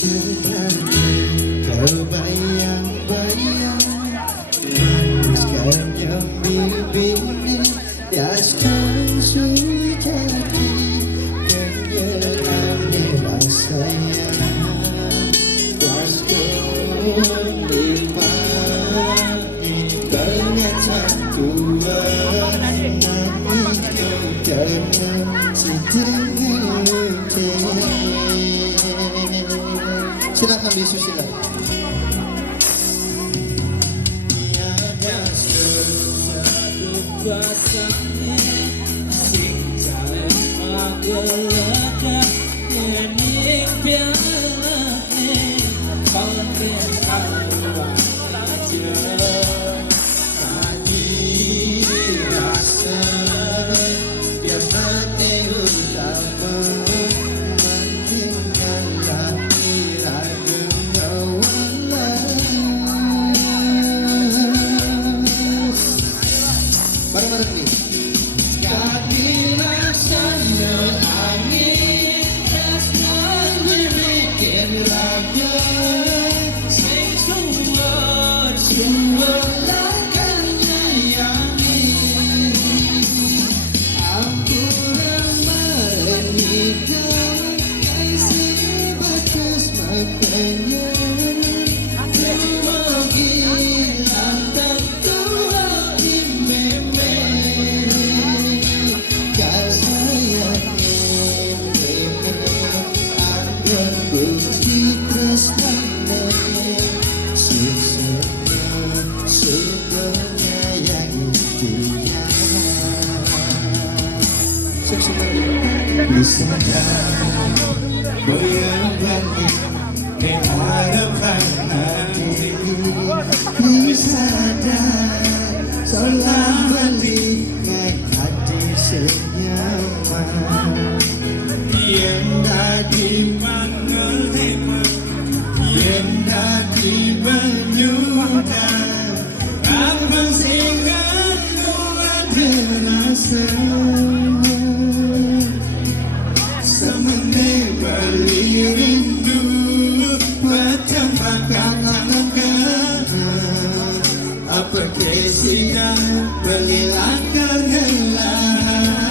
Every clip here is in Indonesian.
Terbayang-bayang maniskannya bibirnya, daskan sujati kenyalani rasanya, waskan lipati ternyata Tuhan maniskan karena setengah silakan disusila. Tiada sesuatu pasangan sing jalan agak mening pialane konten awak aja hati rasa biar hati utama bareng-bareng nih. Jadilah saya angin rasanya bikin raga sing suar akan nyayangi ampunan menikah kasih batas makanya Bisakah goyang balik di hadapan hati, bisakah seolah balik hati senyaman yang tadi mana hemat yang tadi menyuda apa sehingga buat terasa semene beli rindu macam makanan apa kesida belilah kehelaan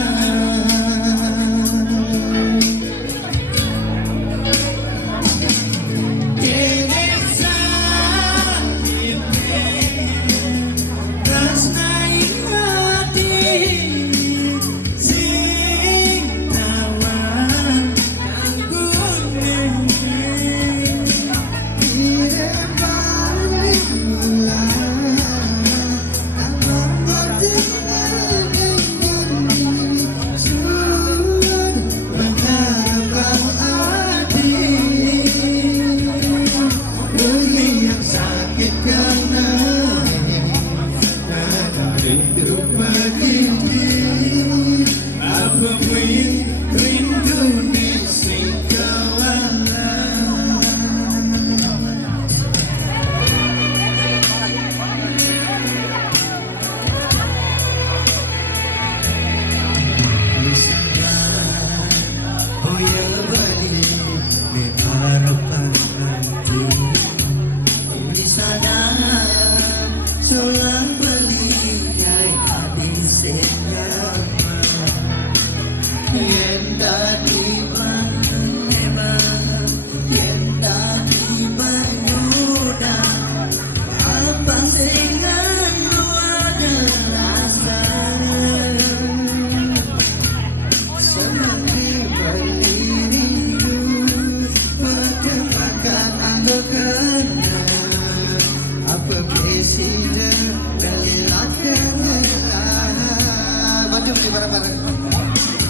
bareng-bareng.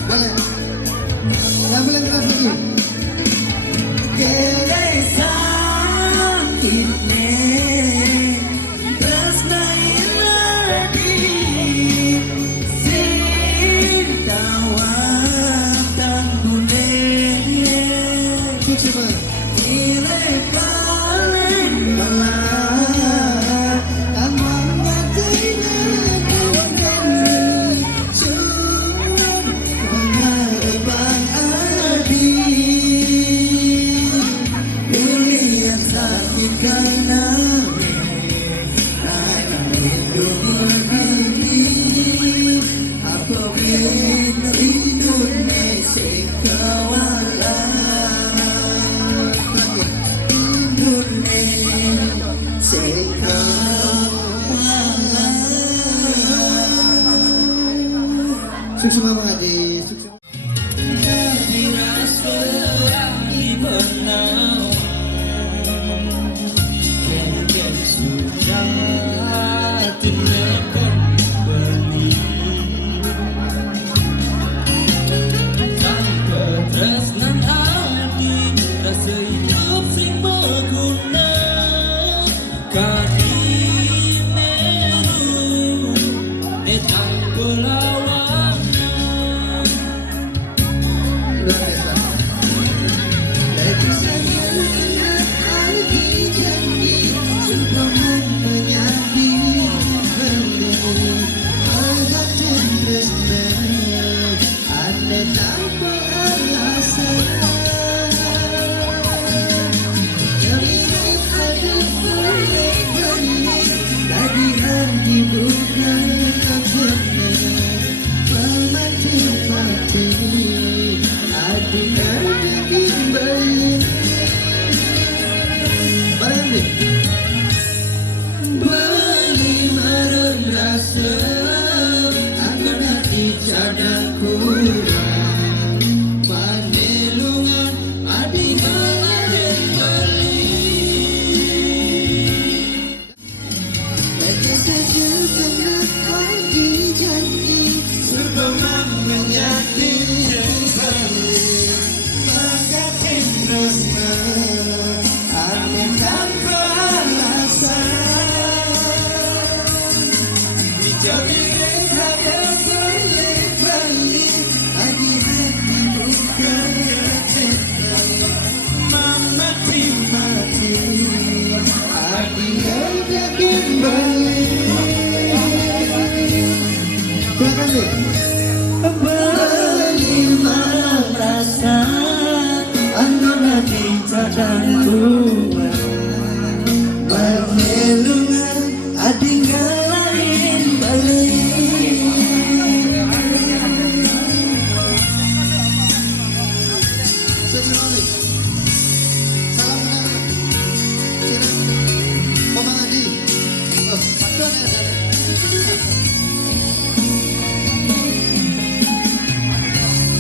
Boleh. Yang boleh kita pergi. Sukses Mama Adi. Sukses.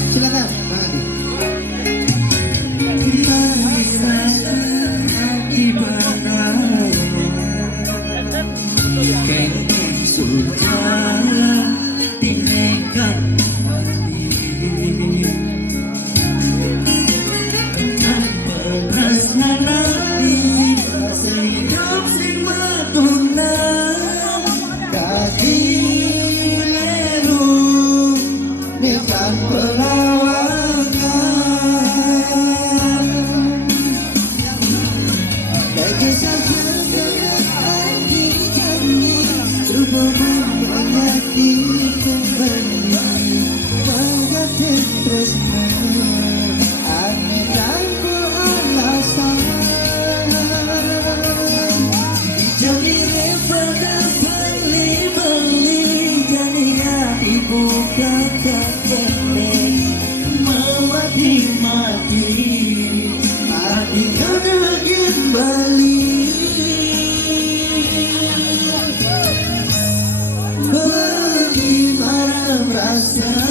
Silakan, Bang Adi. Bagaimana merasa